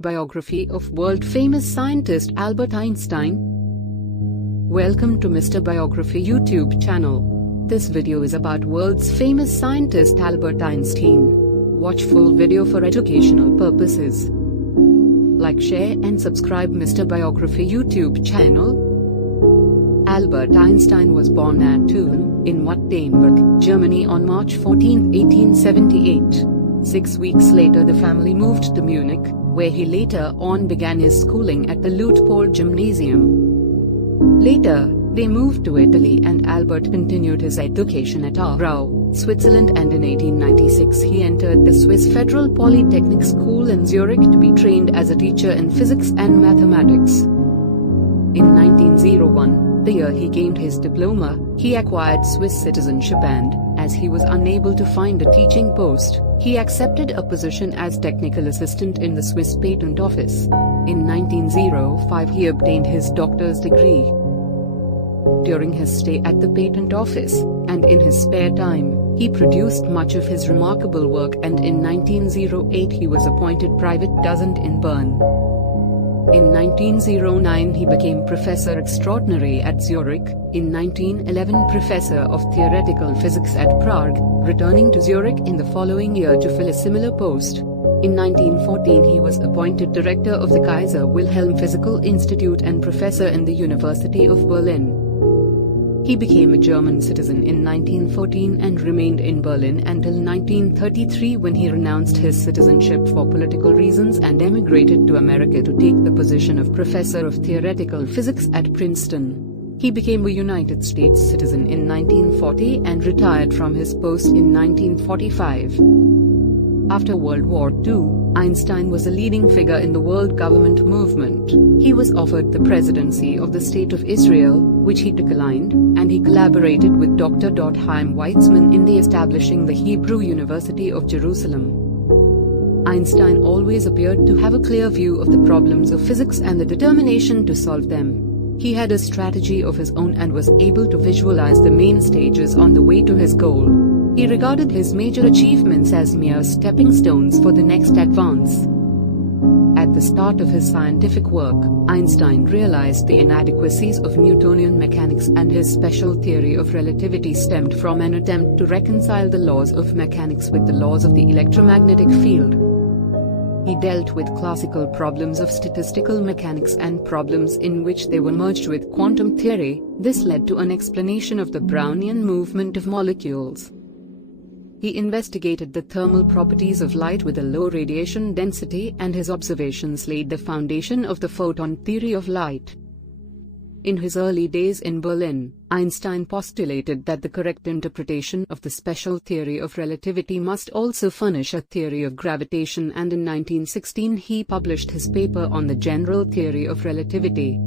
Biography of world-famous scientist Albert Einstein. Welcome to Mr. Biography YouTube channel. This video is about world's famous scientist Albert Einstein. Watch full video for educational purposes. Like, share and subscribe Mr. Biography YouTube channel. Albert Einstein was born at Tulln, in Württemberg, Germany on March 14, 1878. 6 weeks later the family moved to Munich, where he later on began his schooling at the Luitpold Gymnasium. Later, they moved to Italy and Albert continued his education at Aarau, Switzerland, and in 1896 he entered the Swiss Federal Polytechnic School in Zurich to be trained as a teacher in physics and mathematics. In 1901, the year he gained his diploma, he acquired Swiss citizenship and, as he was unable to find a teaching post, he accepted a position as technical assistant in the Swiss Patent Office. In 1905 he obtained his doctor's degree. During his stay at the Patent Office, and in his spare time, he produced much of his remarkable work, and in 1908 he was appointed private dozent in Bern. In 1909 he became Professor Extraordinary at Zurich, in 1911 Professor of Theoretical Physics at Prague, returning to Zurich in the following year to fill a similar post. In 1914 he was appointed Director of the Kaiser Wilhelm Physical Institute and Professor in the University of Berlin. He became a German citizen in 1914 and remained in Berlin until 1933 when he renounced his citizenship for political reasons and emigrated to America to take the position of Professor of Theoretical Physics at Princeton. He became a United States citizen in 1940 and retired from his post in 1945. After World War II, Einstein was a leading figure in the world government movement. He was offered the presidency of the State of Israel, which he declined, and he collaborated with Dr. Chaim Weizmann in the establishing the Hebrew University of Jerusalem. Einstein always appeared to have a clear view of the problems of physics and the determination to solve them. He had a strategy of his own and was able to visualize the main stages on the way to his goal. He regarded his major achievements as mere stepping stones for the next advance. At the start of his scientific work, Einstein realized the inadequacies of Newtonian mechanics, and his special theory of relativity stemmed from an attempt to reconcile the laws of mechanics with the laws of the electromagnetic field. He dealt with classical problems of statistical mechanics and problems in which they were merged with quantum theory. This led to an explanation of the Brownian movement of molecules. He investigated the thermal properties of light with a low radiation density, and his observations laid the foundation of the photon theory of light. In his early days in Berlin, Einstein postulated that the correct interpretation of the special theory of relativity must also furnish a theory of gravitation, and in 1916 he published his paper on the general theory of relativity.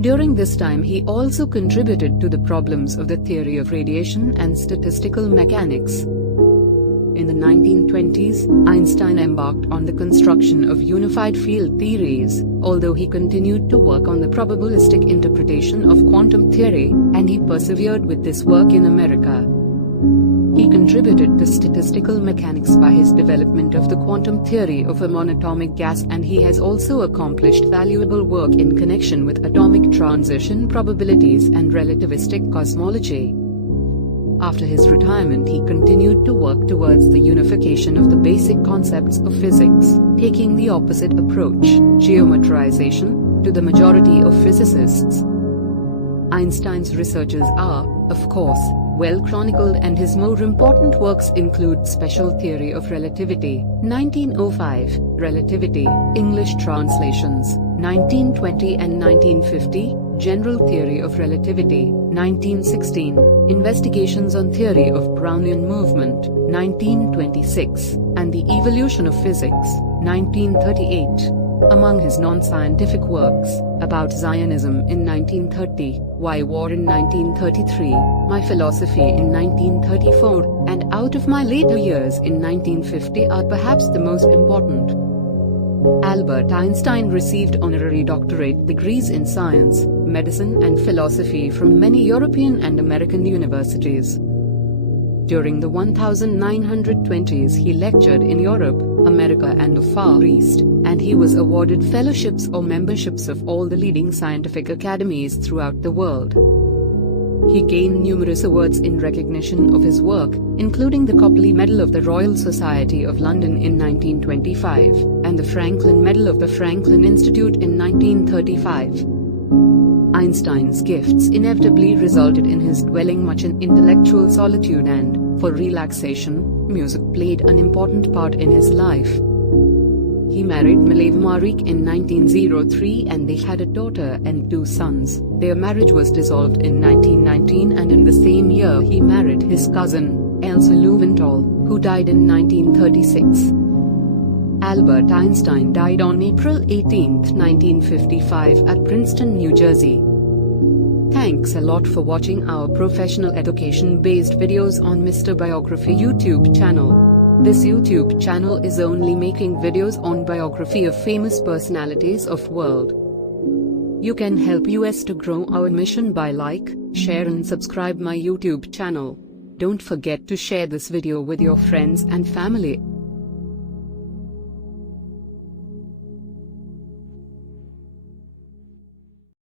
During this time he also contributed to the problems of the theory of radiation and statistical mechanics. In the 1920s, Einstein embarked on the construction of unified field theories, although he continued to work on the probabilistic interpretation of quantum theory, and he persevered with this work in America. He contributed to statistical mechanics by his development of the quantum theory of a monatomic gas, and he has also accomplished valuable work in connection with atomic transition probabilities and relativistic cosmology. After his retirement he continued to work towards the unification of the basic concepts of physics, taking the opposite approach, geometrization, to the majority of physicists. Einstein's researches are, of course, well chronicled, and his more important works include Special Theory of Relativity, 1905, Relativity, English translations, 1920 and 1950, General Theory of Relativity, 1916, Investigations on Theory of Brownian Movement, 1926, and The Evolution of Physics, 1938. Among his non-scientific works, About Zionism in 1930, Why War in 1933, My Philosophy in 1934, and Out of My Later Years in 1950 are perhaps the most important. Albert Einstein received honorary doctorate degrees in science, medicine and philosophy from many European and American universities. During the 1920s he lectured in Europe, America and the Far East, and he was awarded fellowships or memberships of all the leading scientific academies throughout the world. He gained numerous awards in recognition of his work, including the Copley Medal of the Royal Society of London in 1925, and the Franklin Medal of the Franklin Institute in 1935. Einstein's gifts inevitably resulted in his dwelling much in intellectual solitude, and, for relaxation, music played an important part in his life. He married Mileva Marik in 1903 and they had a daughter and 2 sons. Their marriage was dissolved in 1919, and in the same year he married his cousin, Elsa Löwenthal, who died in 1936. Albert Einstein died on April 18, 1955 at Princeton, New Jersey. Thanks a lot for watching our professional education-based videos on Mr. Biography YouTube channel. This YouTube channel is only making videos on biography of famous personalities of world. You can help us to grow our mission by like, share and subscribe my YouTube channel. Don't forget to share this video with your friends and family.